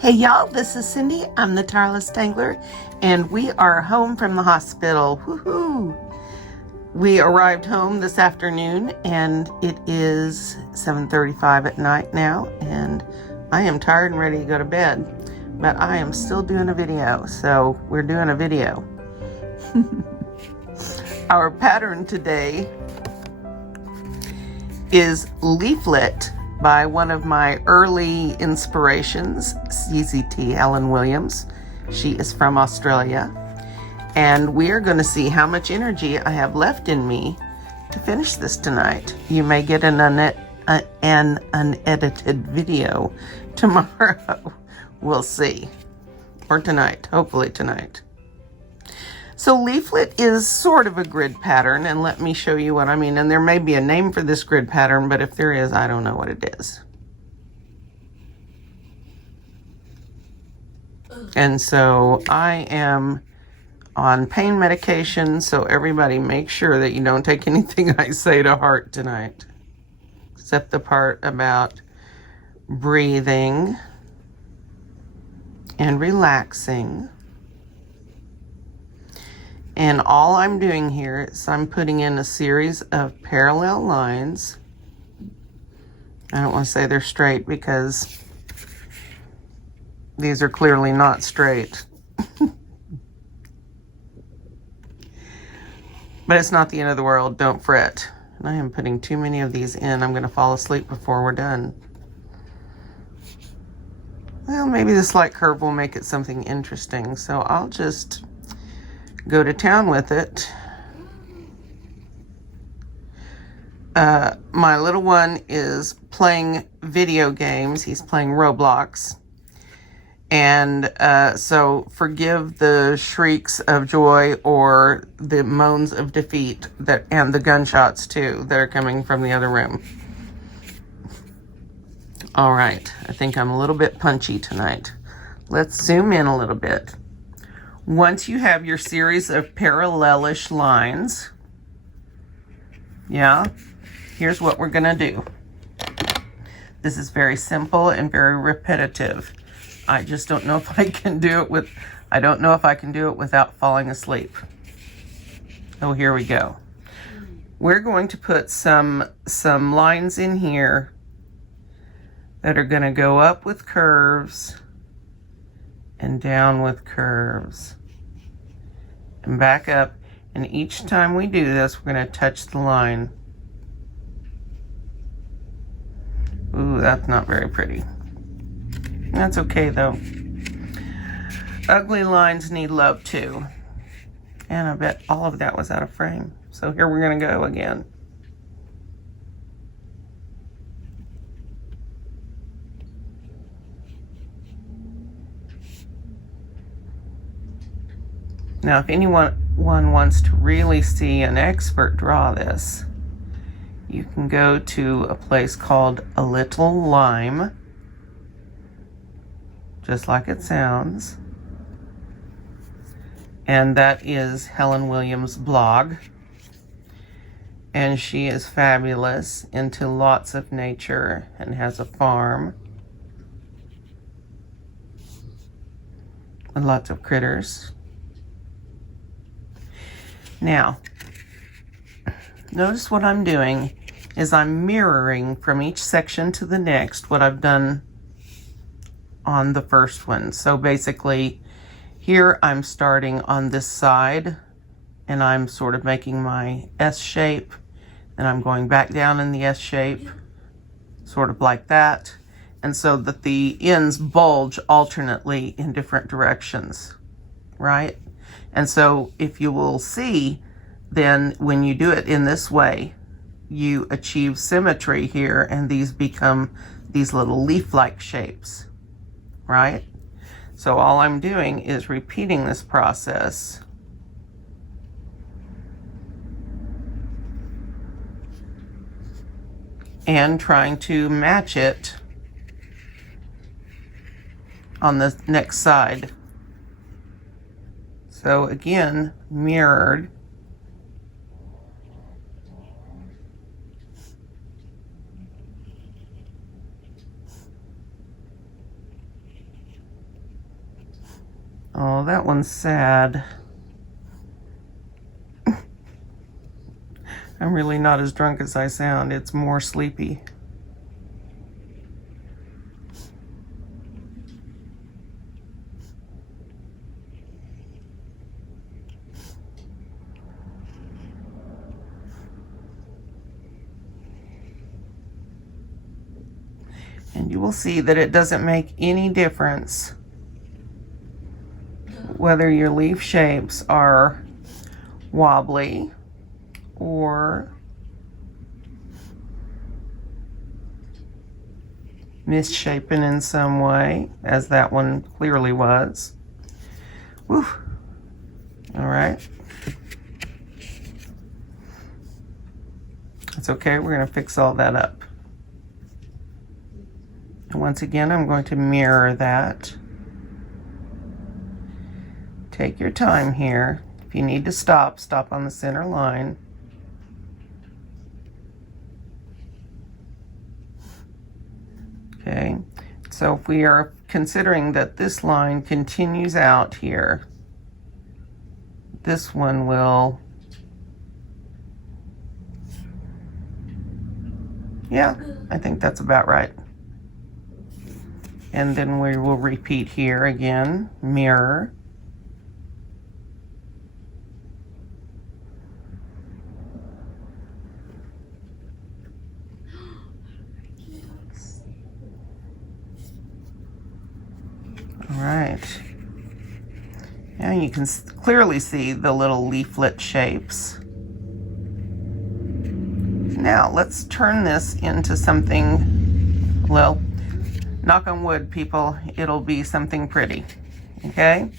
Hey y'all, this is Cindy. I'm the Tireless Tangler, and we are home from the hospital. Woohoo! We arrived home this afternoon, and it is 7:35 at night now, and I am tired and ready to go to bed, but I am still doing a video, so we're doing a video. Our pattern today is Leaflet by one of my early inspirations, CZT Helen Williams. She is from Australia. And we are going to see how much energy I have left in me to finish this tonight. You may get an unedited video tomorrow. We'll see. Or tonight, hopefully tonight. So Leaflet is sort of a grid pattern, and let me show you what I mean. And there may be a name for this grid pattern, but if there is, I don't know what it is. And so I am on pain medication, so everybody make sure that you don't take anything I say to heart tonight, except the part about breathing and relaxing. And all I'm doing here is I'm putting in a series of parallel lines. I don't want to say they're straight because these are clearly not straight. But it's not the end of the world, don't fret. And I am putting too many of these in. I'm going to fall asleep before we're done. Well, maybe the slight curve will make it something interesting, so I'll just go to town with it. My little one is playing video games. He's playing Roblox. And so forgive the shrieks of joy or the moans of defeat and the gunshots too that are coming from the other room. All right, I think I'm a little bit punchy tonight. Let's zoom in a little bit. Once you have your series of parallelish lines, here's what we're gonna do. This is very simple and very repetitive. I just don't know if I can do it without falling asleep. Oh, here we go. We're going to put some lines in here that are going to go up with curves and down with curves and back up. And each time we do this, we're going to touch the line. Ooh, that's not very pretty. That's okay though. Ugly lines need love too. And I bet all of that was out of frame. So here we're gonna go again. Now if anyone wants to really see an expert draw this, you can go to a place called A Little Lime. Just like it sounds. And that is Helen Williams' blog. And she is fabulous, into lots of nature, and has a farm. And lots of critters. Now, notice what I'm doing is I'm mirroring from each section to the next what I've done on the first one. So basically here I'm starting on this side and I'm sort of making my S shape, and I'm going back down in the S shape, sort of like that, and so that the ends bulge alternately in different directions, right? And so if you will see, then when you do it in this way, you achieve symmetry here, and these become these little leaf-like shapes. Right? So all I'm doing is repeating this process. And trying to match it on the next side. So again, mirrored. Oh, that one's sad. I'm really not as drunk as I sound. It's more sleepy. And you will see that it doesn't make any difference whether your leaf shapes are wobbly or misshapen in some way, as that one clearly was. Woo. All right. It's okay, we're gonna fix all that up. And once again, I'm going to mirror that. Take your time here. If you need to stop, stop on the center line. Okay, so if we are considering that this line continues out here, this one will, yeah, I think that's about right. And then we will repeat here again, mirror. All right. Now you can clearly see the little leaflet shapes. Now let's turn this into something, well, knock on wood, people, it'll be something pretty, okay?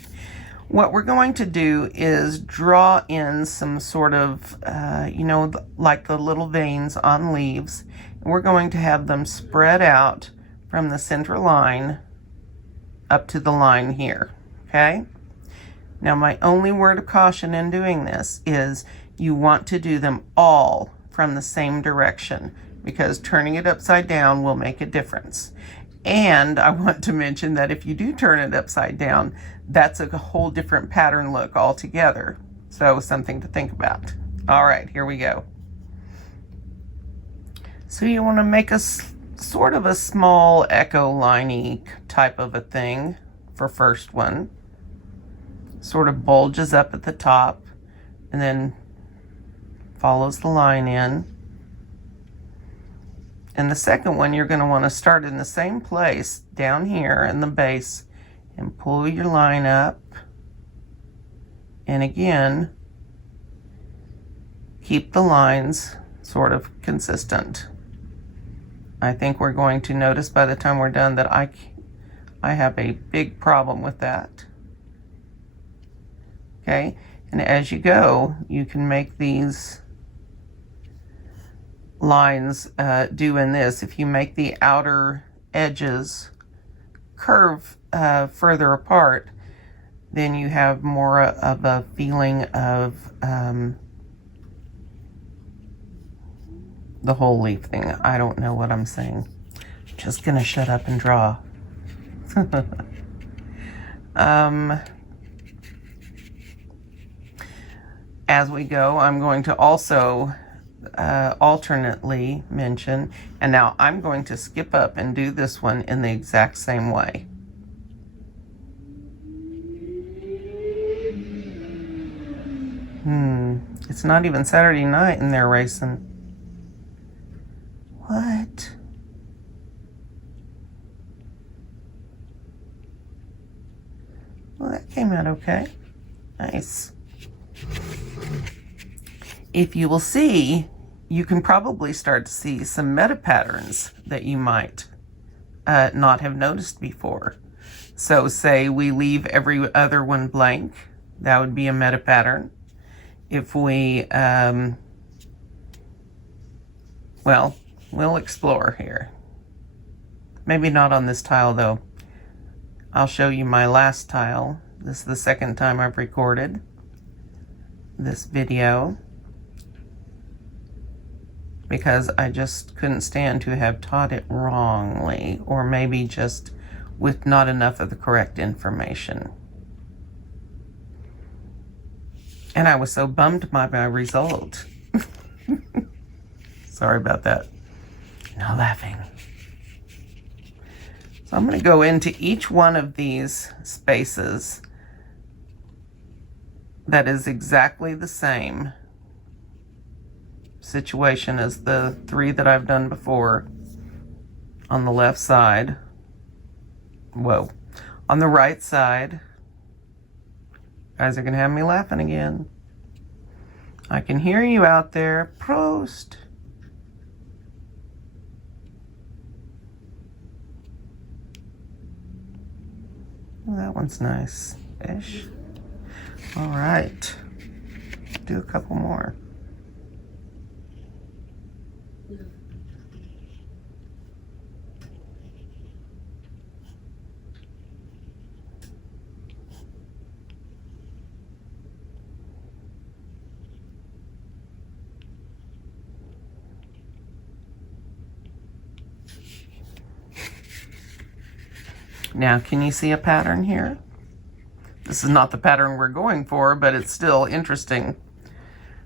What we're going to do is draw in some sort of, you know, like the little veins on leaves. And we're going to have them spread out from the center line up to the line here, okay? Now my only word of caution in doing this is you want to do them all from the same direction, because turning it upside down will make a difference. And I want to mention that if you do turn it upside down, that's a whole different pattern look altogether. So something to think about. All right, here we go. So you want to make a sort of a small echo liney type of a thing for first one. Sort of bulges up at the top and then follows the line in. And the second one, you're going to want to start in the same place down here in the base and pull your line up. And again, keep the lines sort of consistent. I think we're going to notice by the time we're done that I have a big problem with that. Okay, and as you go, you can make these lines doing this. If you make the outer edges curve further apart, then you have more of a feeling of the whole leaf thing. I don't know what I'm saying. I'm just gonna shut up and draw. As we go, I'm going to also alternately mention, and now I'm going to skip up and do this one in the exact same way. It's not even Saturday night and they're racing. What? Well, that came out okay. Nice. If you will see, you can probably start to see some meta patterns that you might not have noticed before. So say we leave every other one blank, that would be a meta pattern. If we, well, we'll explore here. Maybe not on this tile though. I'll show you my last tile. This is the second time I've recorded this video, because I just couldn't stand to have taught it wrongly, or maybe just with not enough of the correct information. And I was so bummed by my result. Sorry about that. No laughing. So I'm going to go into each one of these spaces that is exactly the same situation as the 3 that I've done before on the left side. Whoa. On the right side. Guys are going to have me laughing again. I can hear you out there. Prost. Oh, that one's nice-ish. All right. Do a couple more. Now, can you see a pattern here? This is not the pattern we're going for, but it's still interesting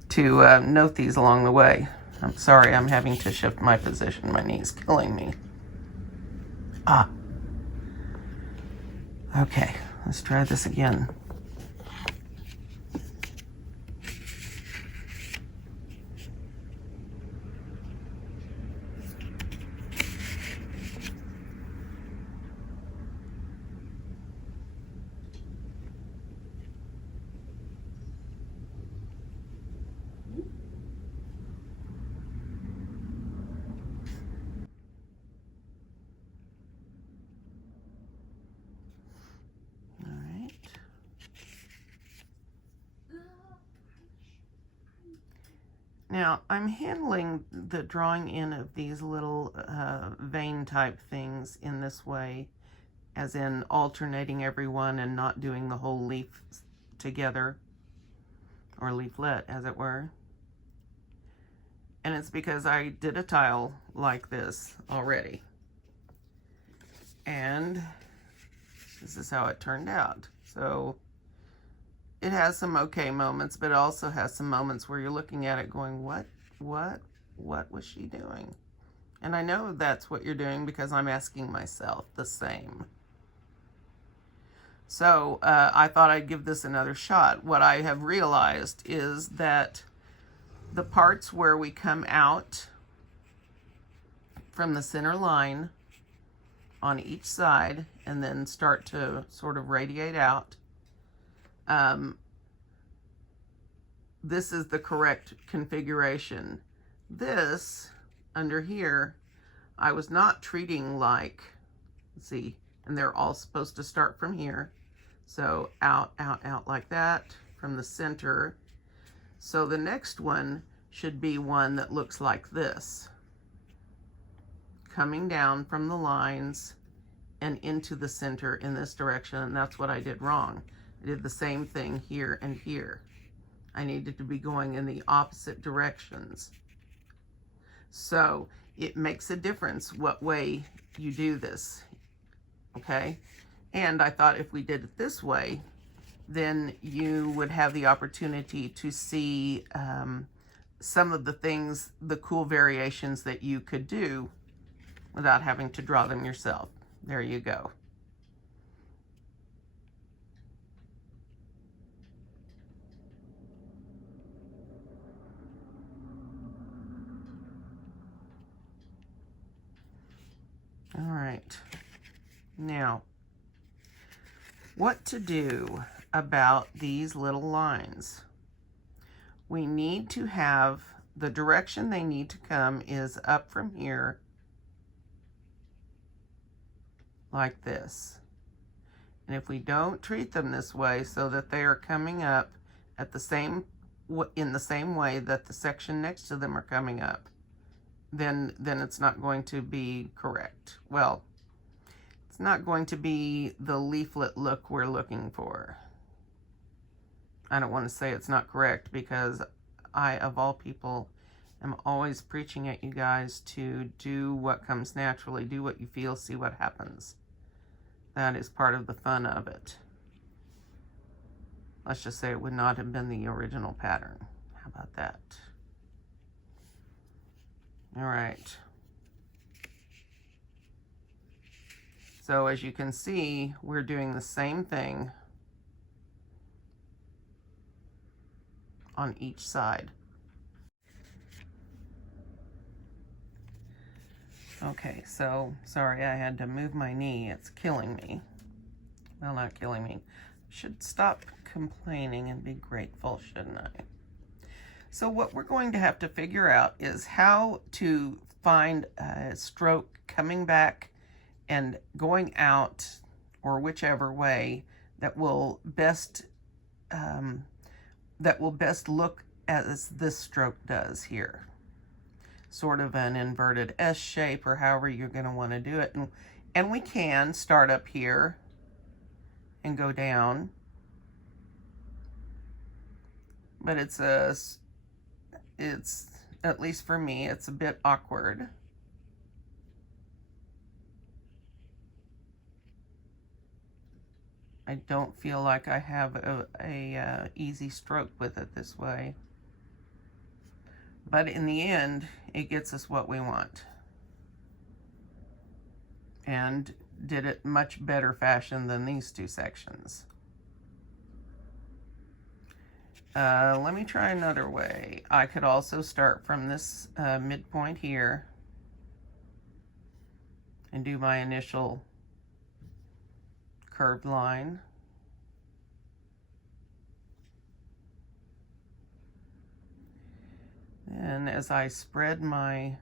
to note these along the way. I'm sorry, I'm having to shift my position. My knee's killing me. Ah. Okay, let's try this again. Now, I'm handling the drawing in of these little vein type things in this way, as in alternating every one and not doing the whole leaf together, or leaflet as it were. And it's because I did a tile like this already. And this is how it turned out. So it has some okay moments, but it also has some moments where you're looking at it going, what was she doing? And I know that's what you're doing because I'm asking myself the same. So I thought I'd give this another shot. What I have realized is that the parts where we come out from the center line on each side and then start to sort of radiate out, this is the correct configuration. This under here, I was not treating like, let's see, and they're all supposed to start from here. So out, out, out like that from the center. So the next one should be one that looks like this, coming down from the lines and into the center in this direction. And that's what I did wrong. I did the same thing here and here. I needed to be going in the opposite directions. So it makes a difference what way you do this, okay? And I thought if we did it this way, then you would have the opportunity to see some of the things, the cool variations that you could do without having to draw them yourself. There you go. All right. Now, what to do about these little lines? We need to have the direction they need to come is up from here like this. And if we don't treat them this way so that they are coming up at the same in the same way that the section next to them are coming up, then it's not going to be correct. Well, it's not going to be the leaflet look we're looking for. I don't want to say it's not correct because I, of all people, am always preaching at you guys to do what comes naturally, do what you feel, see what happens. That is part of the fun of it. Let's just say it would not have been the original pattern. How about that? All right. So as you can see, we're doing the same thing on each side. Okay, so sorry I had to move my knee. It's killing me. Well, not killing me. Should stop complaining and be grateful, shouldn't I? So what we're going to have to figure out is how to find a stroke coming back and going out, or whichever way that will best look as this stroke does here. Sort of an inverted S shape, or however you're going to want to do it. And we can start up here and go down, but it's at least for me, it's a bit awkward. I don't feel like I have a easy stroke with it this way. But in the end, it gets us what we want. And did it much better fashion than these two sections. Let me try another way. I could also start from this midpoint here and do my initial curved line. And as I spread my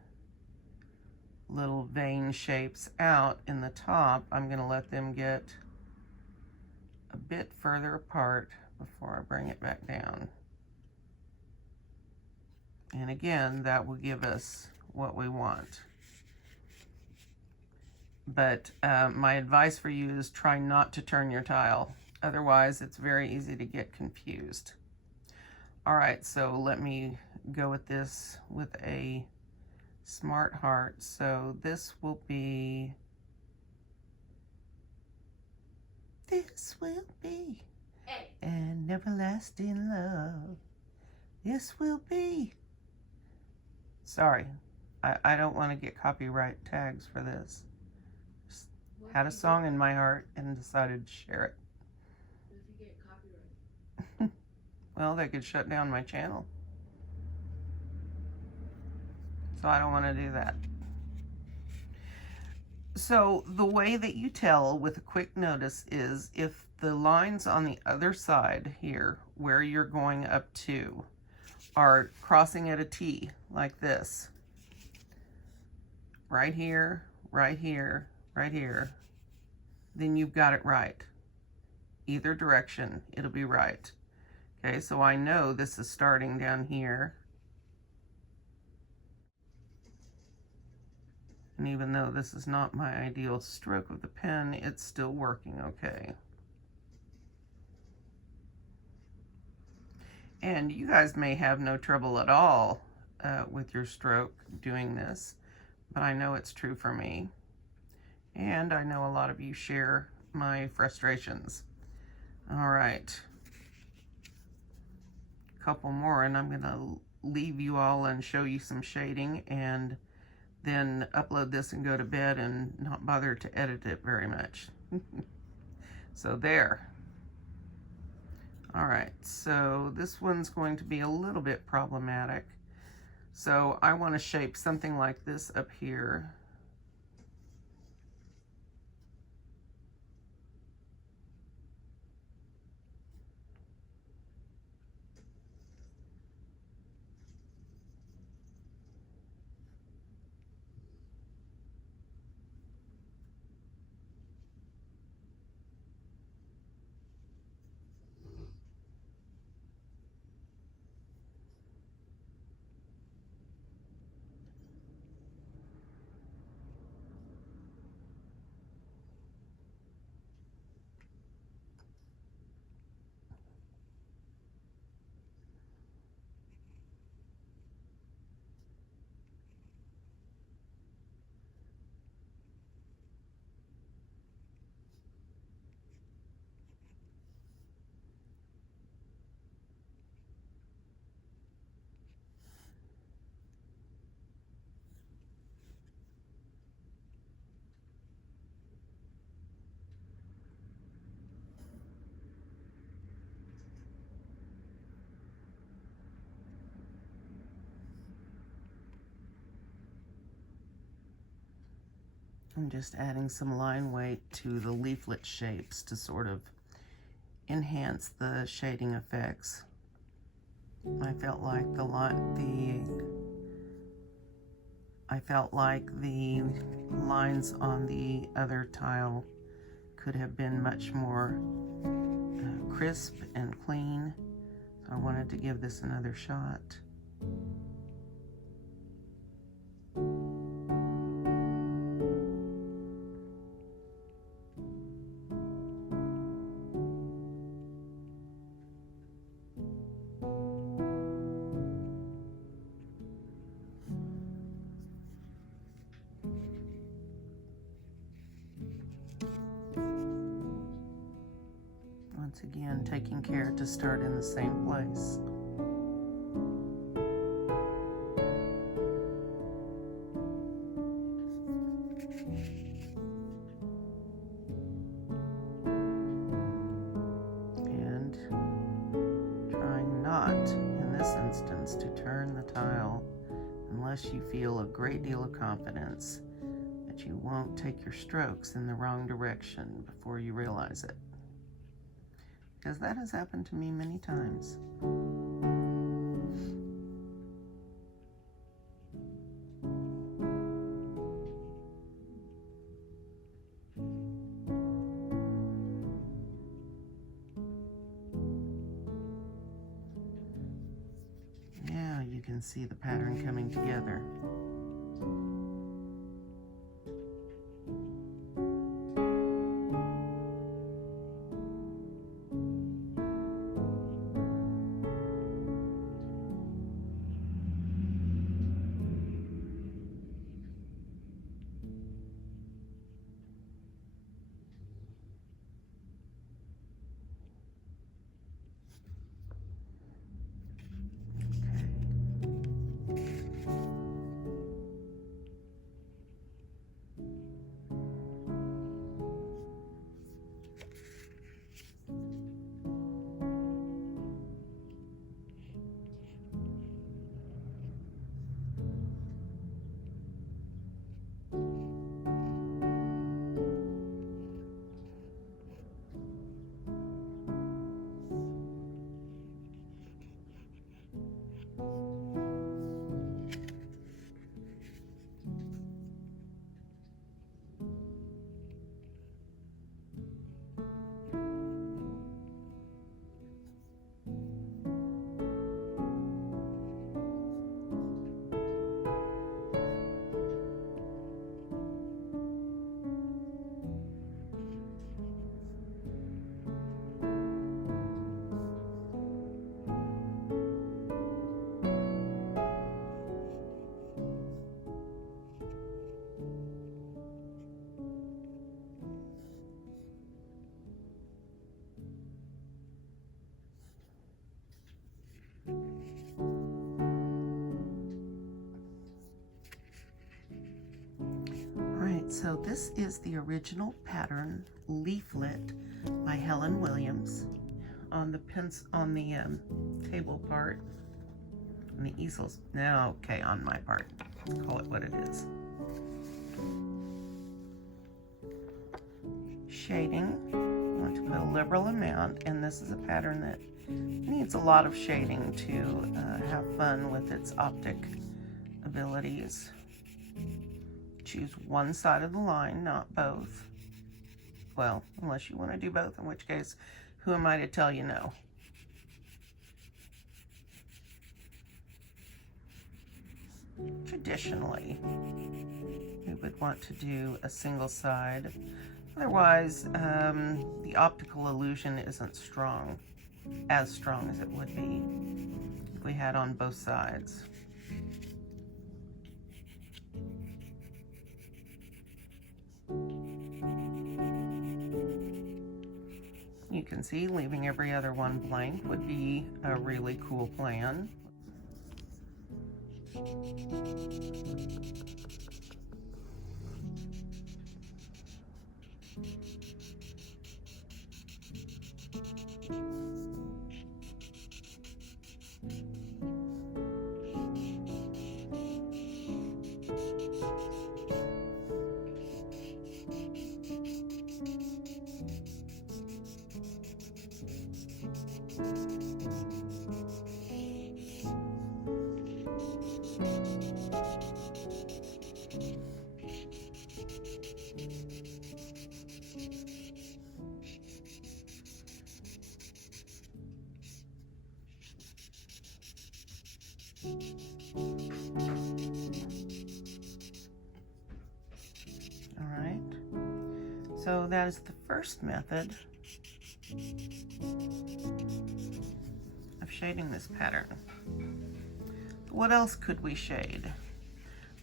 little vein shapes out in the top, I'm going to let them get a bit further apart before I bring it back down. And again, that will give us what we want. But my advice for you is try not to turn your tile. Otherwise, it's very easy to get confused. All right, so let me go with this with a smart heart. So this will be an everlasting love. This will be. Sorry, I don't want to get copyright tags for this. Just had a song in my heart and decided to share it. What if you get copyright? Well, they could shut down my channel. So I don't want to do that. So the way that you tell with a quick notice is if the lines on the other side here, where you're going up to, are crossing at a T like this, right here, right here, right here, then you've got it right. Either direction, it'll be right. Okay, so I know this is starting down here. And even though this is not my ideal stroke of the pen, it's still working okay. And you guys may have no trouble at all with your stroke doing this, but I know it's true for me. And I know a lot of you share my frustrations. All right. A couple more, and I'm going to leave you all and show you some shading, and then upload this and go to bed and not bother to edit it very much. So there. All right, so this one's going to be a little bit problematic. So I want to shape something like this up here. I'm just adding some line weight to the leaflet shapes to sort of enhance the shading effects. I felt like the lines on the other tile could have been much more crisp and clean. So I wanted to give this another shot. Once again, taking care to start in the same place. And trying not, in this instance, to turn the tile unless you feel a great deal of confidence that you won't take your strokes in the wrong direction before you realize it. Because that has happened to me many times. Now you can see the pattern coming together. Alright, so this is the original pattern, Leaflet by Helen Williams. On the table part, on the easels. Now, okay, on my part. Call it what it is. Shading. I want to put a liberal amount, and this is a pattern that needs a lot of shading to have fun with its optic abilities. Choose one side of the line, not both. Well, unless you want to do both, in which case, who am I to tell you no? Traditionally, we would want to do a single side. Otherwise, the optical illusion isn't strong, as strong as it would be if we had on both sides. You can see leaving every other one blank would be a really cool plan. All right, so that is the first method of shading this pattern. What else could we shade?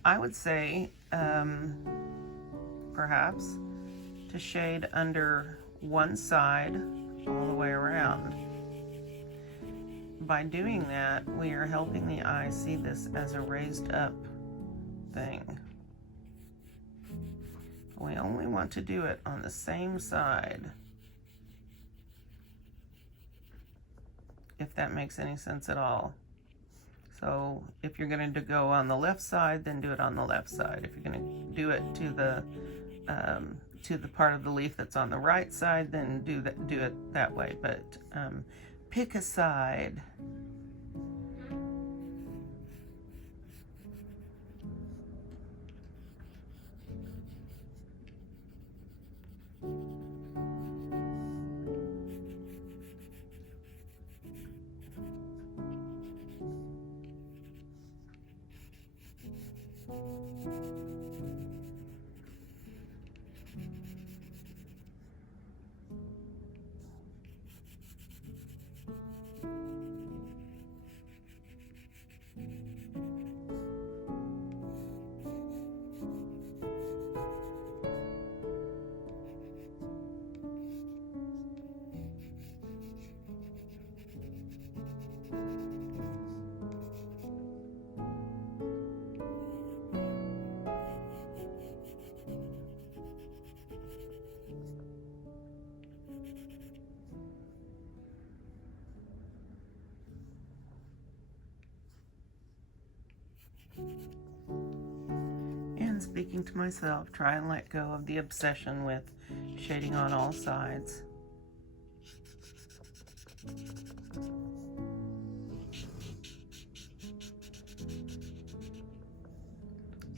I would say perhaps to shade under one side all the way around. By doing that, we are helping the eye see this as a raised up thing. We only want to do it on the same side, if that makes any sense at all. So if you're going to go on the left side, then do it on the left side. If you're going to do it to the part of the leaf that's on the right side, then do it that way. But pick a side. And speaking to myself, try and let go of the obsession with shading on all sides.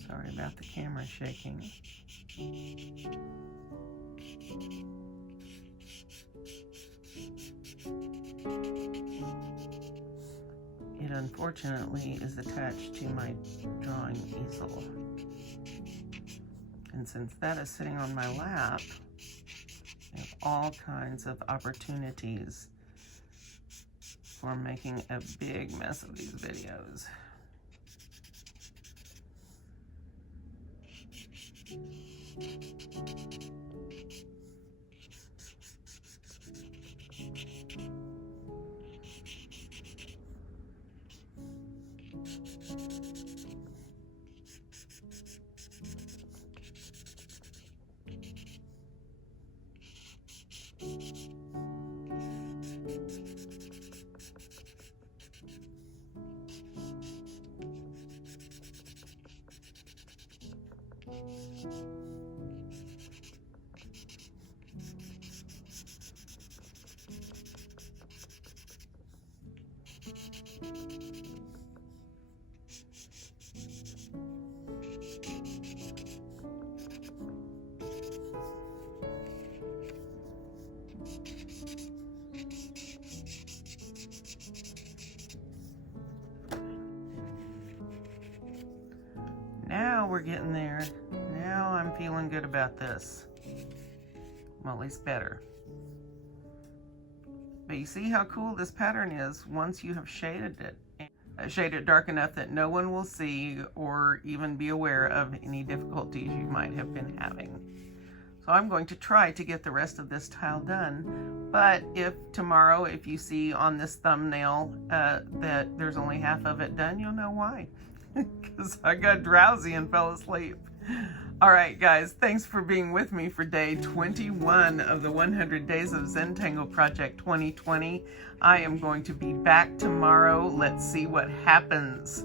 Sorry about the camera shaking. It unfortunately is attached to my drawing easel. And since that is sitting on my lap, I have all kinds of opportunities for making a big mess of these videos. Now we're getting there. Now I'm feeling good about this. Well, at least better. But you see how cool this pattern is once you have shaded it. Shaded dark enough that no one will see or even be aware of any difficulties you might have been having. So I'm going to try to get the rest of this tile done. But if tomorrow, if you see on this thumbnail that there's only half of it done, you'll know why. Because I got drowsy and fell asleep. All right, guys, thanks for being with me for day 21 of the 100 Days of Zentangle Project 2020. I am going to be back tomorrow. Let's see what happens.